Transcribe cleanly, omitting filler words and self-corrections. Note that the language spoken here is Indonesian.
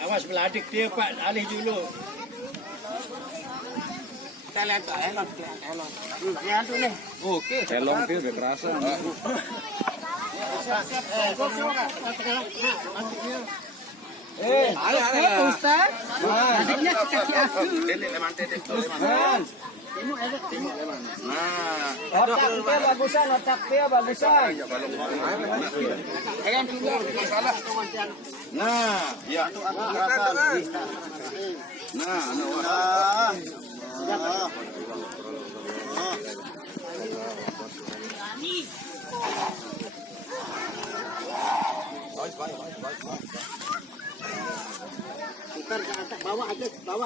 Awas meladik dia Pak, alih dulu. Kita lihat tuh elon. Lihat tuh nih. Oke. Elong dia udah kerasa. Ustaz. Adiknya kaki aku. Otak dia bagusan, otak dia bagusan. Nah, ya. Ntar ke atas, bawah aja, bawah.